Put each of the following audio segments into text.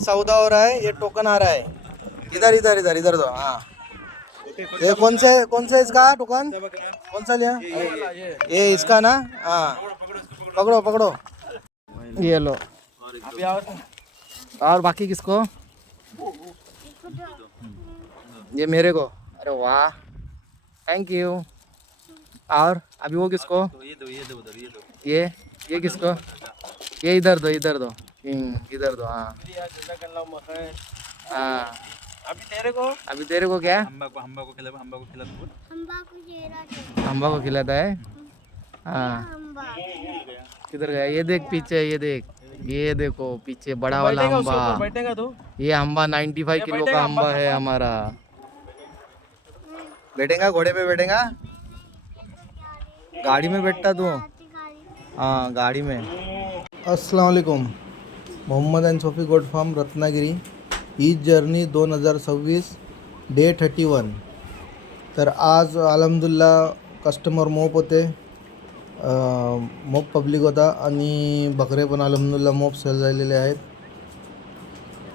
सौदा हो रहा है, ये टोकन आ रहा है। इधर इधर इधर इधर दो। हाँ, ये कौन सा इसका टोकन? कौन सा लिया? ये इसका ना? हाँ, पकड़ो पकड़ो। ये लो। और बाकी किसको? ये मेरे को। अरे वाह, थैंक यू। और अभी वो किसको? ये किसको? ये इधर दो, इधर दो। इधर दो। हाँ हाँ। अभी तेरे को क्या? हम्बा को खिलाता है। हाँ, किधर गया? ये देख पीछे, ये देख, ये देखो पीछे बड़ा वाला हम्बा। ये हम्बा 95 किलो का हम्बा है हमारा। बैठेगा घोड़े पे? बैठेगा? गाड़ी में बैठता तू? हाँ, गाड़ी में। अस्सलाम वालेकुम। Mohammed and Sophie goat farm Ratnagiri, Eid journey 2026 day 31. तर आज अल्हम्दुलिल्लाह कस्टमर मोप होते, मोप पब्लिक होता आणि बकरे पण अल्हम्दुलिल्लाह मोप सेल झालेले आहेत.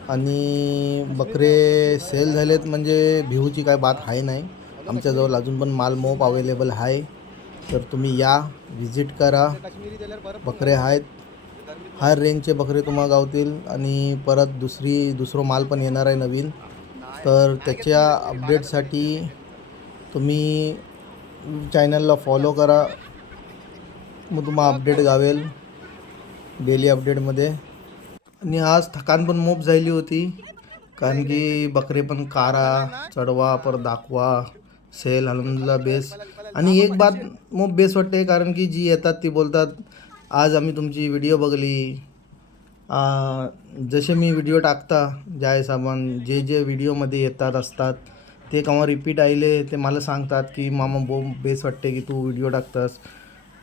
आणि बकरे सेल झालेत म्हणजे भिवूची काय बात आहे नाही. आमच्याजवळ अजून पण माल मोप अवेलेबल आहे, तर तुम्ही या, विजिट करा. बकरे आहेत, हर रेंजचे बकरे तुम्हाला गावतील. आणि परत दुसरं माल पण येणार आहे नवीन, तर त्याच्या अपडेटसाठी तुम्ही चॅनलला फॉलो करा, मग तुम्हाला अपडेट गावेल डेली अपडेटमध्ये. आणि आज थकान पण मोप झाली होती, कारण की बकरे पण कारा चढवा पर दाखवा सेल अल्हम्दुलिल्लाह बेस. आणि एक बात मोप बेस वाटते, कारण की जी येतात ती बोलतात आज आम्ही तुमची व्हिडिओ बघली. जसे मी व्हिडिओ टाकता ज्या हिसाबान जे व्हिडिओमध्ये येतात असतात ते केव्हा रिपीट आले ते मला सांगतात की मामा बेस वाटते की तू व्हिडिओ टाकतास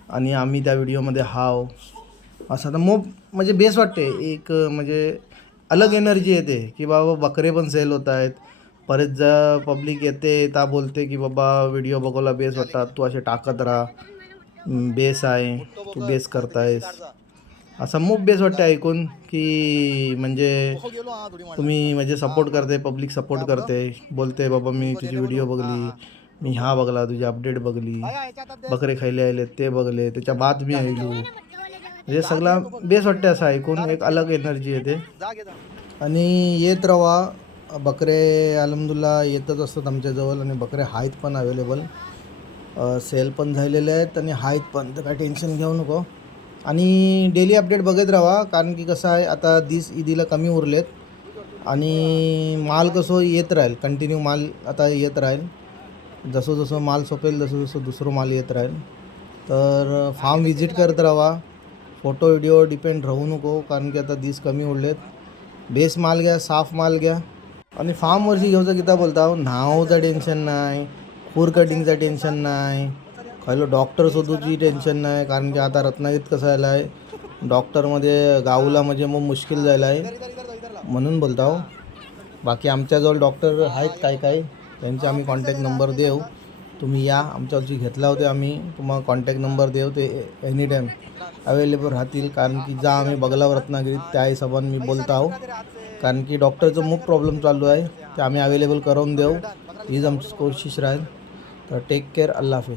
आणि आम्ही त्या व्हिडिओमध्ये हाव असं. तर मग म्हणजे बेस वाटते, एक म्हणजे अलग एनर्जी येते की बाबा बकरे पण सेल होत आहेत. परत जर पब्लिक येते त्या बोलते की बाबा व्हिडिओ बघायला बेस वाटतात, तू असे टाकत राहा, बेस आहे, तू बेस करतायस. असं मूक बेस वाटते ऐकून की म्हणजे तुम्ही म्हणजे सपोर्ट करते, पब्लिक सपोर्ट करते, बोलते बाबा मी तुझी व्हिडिओ बघली, मी ह्या बघला, तुझी अपडेट बघली, बकरे खायले आले ते बघले, त्याच्या बाद मी आयलो. म्हणजे सगळा बेस वाटते असं ऐकून, एक अलग एनर्जी येते. आणि येत राहा, बकरे अल्हम्दुलिल्लाह येतच असतात आमच्याजवळ. आणि बकरे आहेत पण अवेलेबल, सेल पण झालेले आहेत आणि आहेत पण, तर काय टेन्शन घेऊ नको. आणि डेली अपडेट बघत राहा, कारण की कसं आहे आता ईदीला कमी उरलेत आणि माल कसं येत राहील, कंटिन्यू माल आता येत राहील. जसं जसं माल सोपेल तसं तसं दुसरं माल येत राहील. तर फार्म विजिट करत राहा, फोटो व्हिडिओ डिपेंड राहू नको, कारण की आता कमी उरलेत. बेस माल घ्या, साफ माल घ्या. आणि फार्मवरची घेऊचं किती बोलता, नावाचं टेन्शन नाही, खूर कटिंगचं टेन्शन नाही, खायला डॉक्टर शोधूची टेन्शन नाही. कारण की आता रत्नागिरीत कसं झालं आहे, डॉक्टरमध्ये गावला म्हणजे मग मुश्किल झालं आहे, म्हणून बोलता हो. बाकी आमच्याजवळ डॉक्टर आहेत काय त्यांचे आम्ही कॉन्टॅक्ट नंबर देऊ, तुम्ही या. आमच्यावरची घेतला होते आम्ही, तुम्हाला कॉन्टॅक्ट नंबर देऊ, ते एनी टाईम अवेलेबल राहतील. कारण की जा आम्ही बघला रत्नागिरीत त्या हिशोबाने मी बोलत आहो, कारण की डॉक्टरचं खूप प्रॉब्लेम चालू आहे, ते आम्ही अवेलेबल करून देऊ, हीच आमची कोशिश राहील. तर टेक केअर, अल्लाह हाफिज.